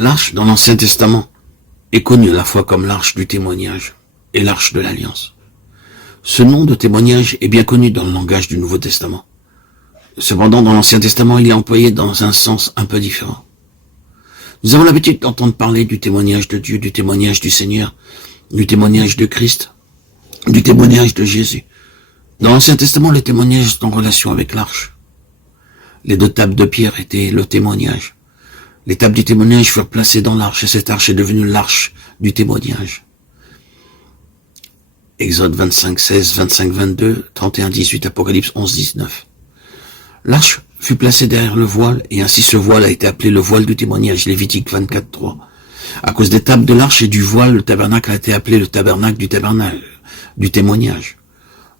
L'arche dans l'Ancien Testament est connue à la fois comme l'arche du témoignage et l'arche de l'Alliance. Ce nom de témoignage est bien connu dans le langage du Nouveau Testament. Cependant, dans l'Ancien Testament, il est employé dans un sens un peu différent. Nous avons l'habitude d'entendre parler du témoignage de Dieu, du témoignage du Seigneur, du témoignage de Christ, du témoignage de Jésus. Dans l'Ancien Testament, le témoignage est en relation avec l'arche. Les 2 tables de pierre étaient le témoignage. Les tables du témoignage furent placées dans l'arche, et cette arche est devenue l'arche du témoignage. Exode 25, 16, 25, 22, 31, 18, Apocalypse 11, 19. L'arche fut placée derrière le voile, et ainsi ce voile a été appelé le voile du témoignage, Lévitique 24, 3. À cause des tables de l'arche et du voile, le tabernacle a été appelé le tabernacle du témoignage.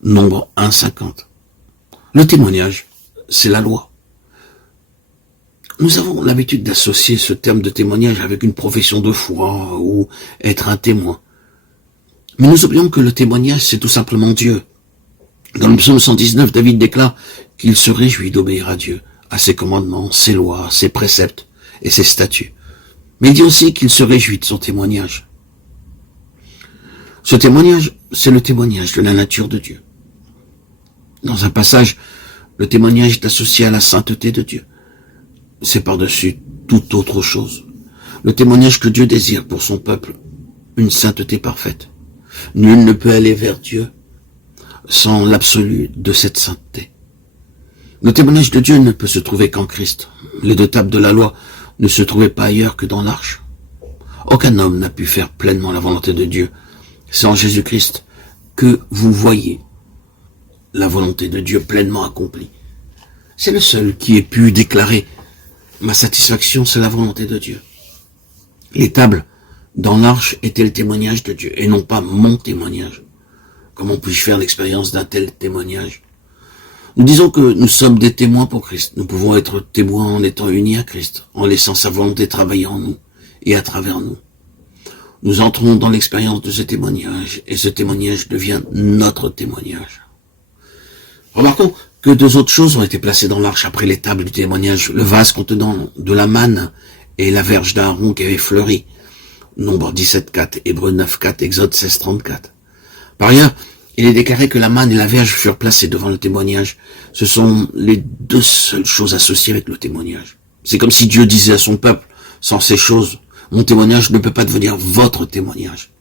Nombre 1, 50. Le témoignage, c'est la loi. Nous avons l'habitude d'associer ce terme de témoignage avec une profession de foi ou être un témoin. Mais nous oublions que le témoignage, c'est tout simplement Dieu. Dans le psaume 119, David déclare qu'il se réjouit d'obéir à Dieu, à ses commandements, ses lois, ses préceptes et ses statuts. Mais il dit aussi qu'il se réjouit de son témoignage. Ce témoignage, c'est le témoignage de la nature de Dieu. Dans un passage, le témoignage est associé à la sainteté de Dieu. C'est par-dessus toute autre chose. Le témoignage que Dieu désire pour son peuple, une sainteté parfaite. Nul ne peut aller vers Dieu sans l'absolu de cette sainteté. Le témoignage de Dieu ne peut se trouver qu'en Christ. Les 2 tables de la loi ne se trouvaient pas ailleurs que dans l'arche. Aucun homme n'a pu faire pleinement la volonté de Dieu. C'est en Jésus-Christ que vous voyez la volonté de Dieu pleinement accomplie. C'est le seul qui ait pu déclarer « Ma satisfaction, c'est la volonté de Dieu ». Les tables dans l'arche étaient le témoignage de Dieu, et non pas mon témoignage. Comment puis-je faire l'expérience d'un tel témoignage? Nous disons que nous sommes des témoins pour Christ. Nous pouvons être témoins en étant unis à Christ, en laissant sa volonté travailler en nous et à travers nous. Nous entrons dans l'expérience de ce témoignage, et ce témoignage devient notre témoignage. Remarquons que 2 autres choses ont été placées dans l'arche après les tables du témoignage, le vase contenant de la manne et la verge d'Aaron qui avait fleuri. Nombre 17, 4, Hébreux 9, 4, Exode 16, 34. Par ailleurs, il est déclaré que la manne et la verge furent placées devant le témoignage. Ce sont les 2 seules choses associées avec le témoignage. C'est comme si Dieu disait à son peuple, sans ces choses, mon témoignage ne peut pas devenir votre témoignage.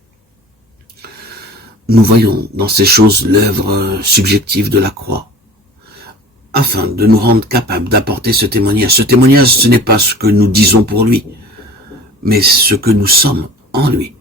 Nous voyons dans ces choses l'œuvre subjective de la croix, afin de nous rendre capables d'apporter ce témoignage. Ce témoignage, ce n'est pas ce que nous disons pour lui, mais ce que nous sommes en lui.